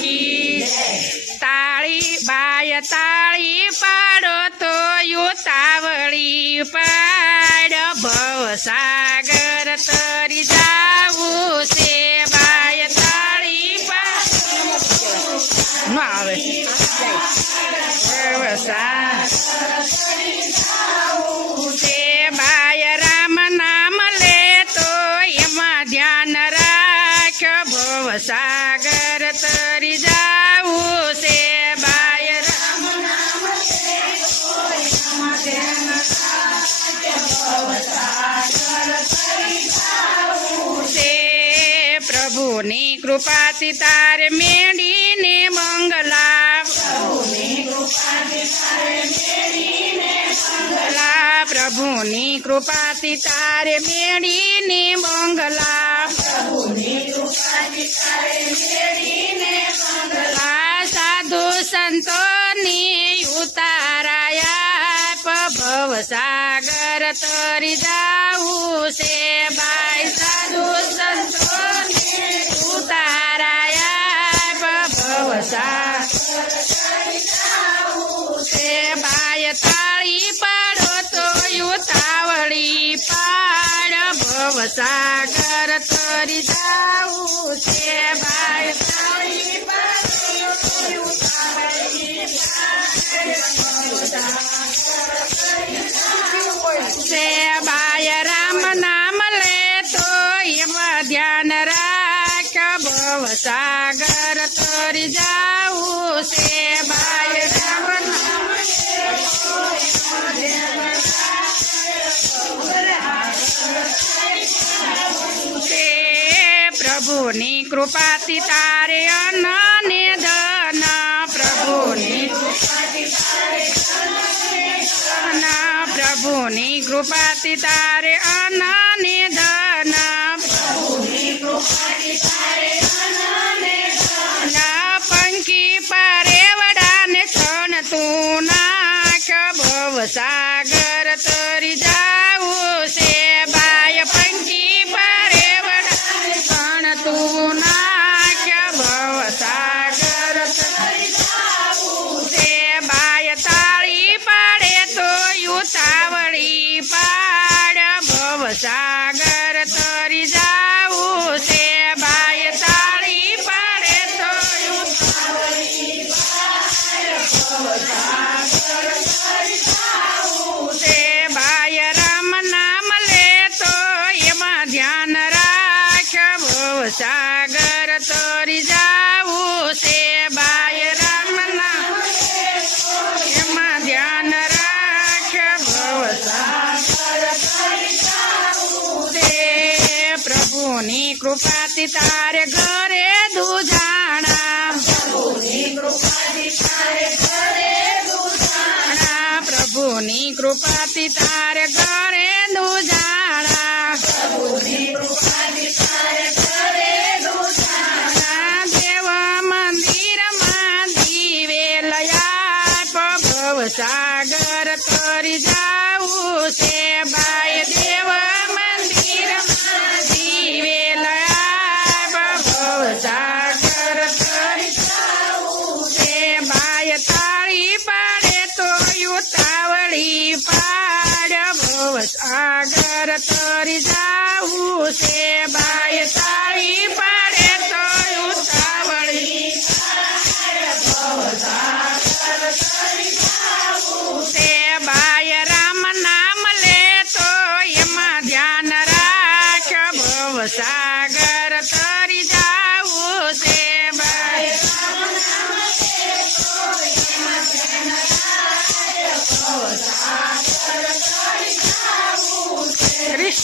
કી તાળી બાય તાળી પાડો તો યુતાવળી પાડ. ભવ સાગર તરી જાવું છે બાય તાળી પાડ. આવે. સાગર પ્રભુની કૃપાથી તારે મેળીને મંગલા. તારે પ્રભુની કૃપાથી તારે મેળીને મંગલા. બંગલા સાધુ સંતોની ઉતારાયા. ભવ સાગર તરી જાવું છે સાગર તે બાય તાળી પાડો તો યુતાવળી પાડ ભવ સાગર તરી જાઉં છે બાય તાળી પાડો તો બાય રામ નામ લે તો એમાં ધ્યાન રાખ ભવ સાગર તરી જાવું છે બાય તે પ્રભુની કૃપાથી તારે અન્ન ને ધન પ્રભુની પ્રભુની કૃપાથી તારે અન્ન સાગર તરી જાવું છે, બાય તાળી પાડે યુતાવળી તે બાય રામ નામ લે તો એમાં ધ્યાન રાખ ભવ સાગર કૃપાથી તારે ઘરે દુજાણા. પ્રભુની કૃપાથી તારે ઘરે દુજાણા. સાગર તરી જાવું છે